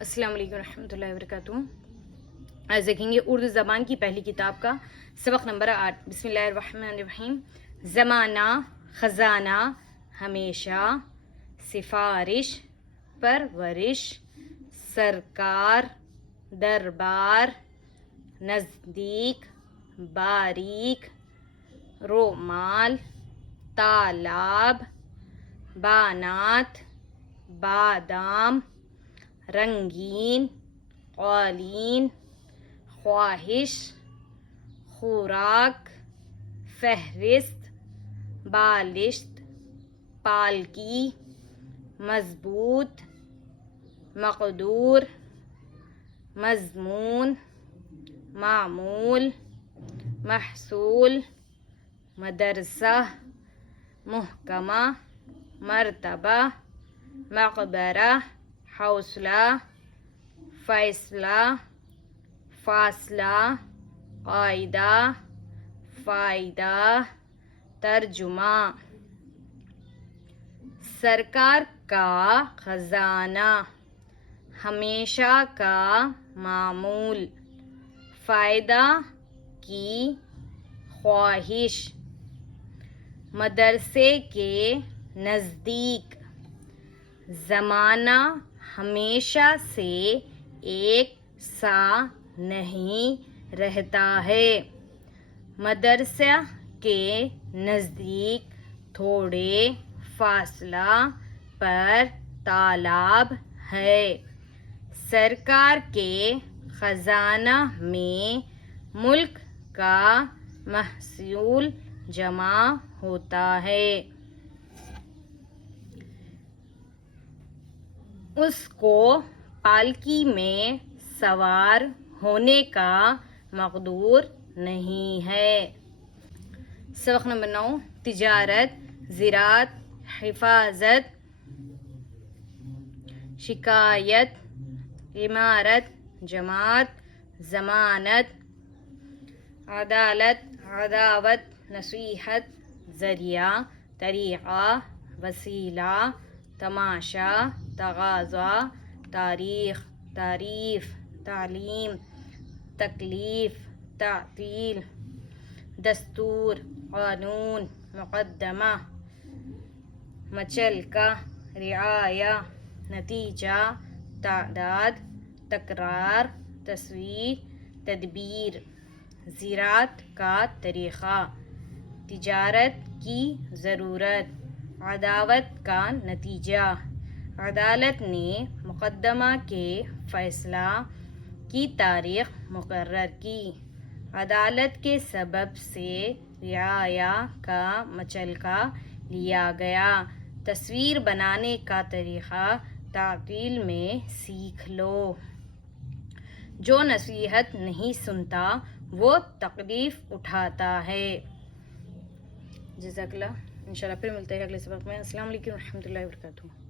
السلام علیکم ورحمۃ اللہ وبرکاتہ۔ آج دیکھیں گے اردو زبان کی پہلی کتاب کا سبق نمبر 8۔ بسم اللہ الرحمن الرحیم۔ زمانہ، خزانہ، ہمیشہ، سفارش، پرورش، سرکار، دربار، نزدیک، باریک، رومال، تالاب، بانات، بادام، رنگین، قالین، خواہش، خوراک، فہرست، بالشت، پالکی، مضبوط، مقدور، مضمون، معمول، محصول، مدرسہ، محکمہ، مرتبہ، مقبرہ، حوصلہ، فیصلہ، فاصلہ، قاعدہ، فائدہ، ترجمہ۔ سرکار کا خزانہ، ہمیشہ کا معمول، فائدہ کی خواہش، مدرسے کے نزدیک، زمانہ ہمیشہ سے ایک سا نہیں رہتا ہے، مدرسہ کے نزدیک تھوڑے فاصلہ پر تالاب ہے۔ سرکار کے خزانہ میں ملک کا محصول جمع ہوتا ہے، اس کو پالکی میں سوار ہونے کا مقدور نہیں ہے۔ سبق نمبر 9۔ تجارت، زراعت، حفاظت، شکایت، عمارت، جماعت، ضمانت، عدالت، عداوت، نصیحت، ذریعہ، طریقہ، وسیلہ، تماشا، تقاضا، تاریخ، تعریف، تعلیم، تکلیف، تعطیل، دستور، قانون، مقدمہ، مچلکہ، رعایہ، نتیجہ، تعداد، تکرار، تصویر، تدبیر۔ زراعت کا طریقہ، تجارت کی ضرورت، عداوت کا نتیجہ۔ عدالت نے مقدمہ کے فیصلہ کی تاریخ مقرر کی، عدالت کے سبب سے رعایا کا مچلکہ لیا گیا۔ تصویر بنانے کا طریقہ تعطیل میں سیکھ لو۔ جو نصیحت نہیں سنتا وہ تکلیف اٹھاتا ہے۔ جزاک اللہ۔ انشاءاللہ پھر ملتے ہیں اگلے سبق میں۔ السلام علیکم ورحمۃ اللہ وبرکاتہ۔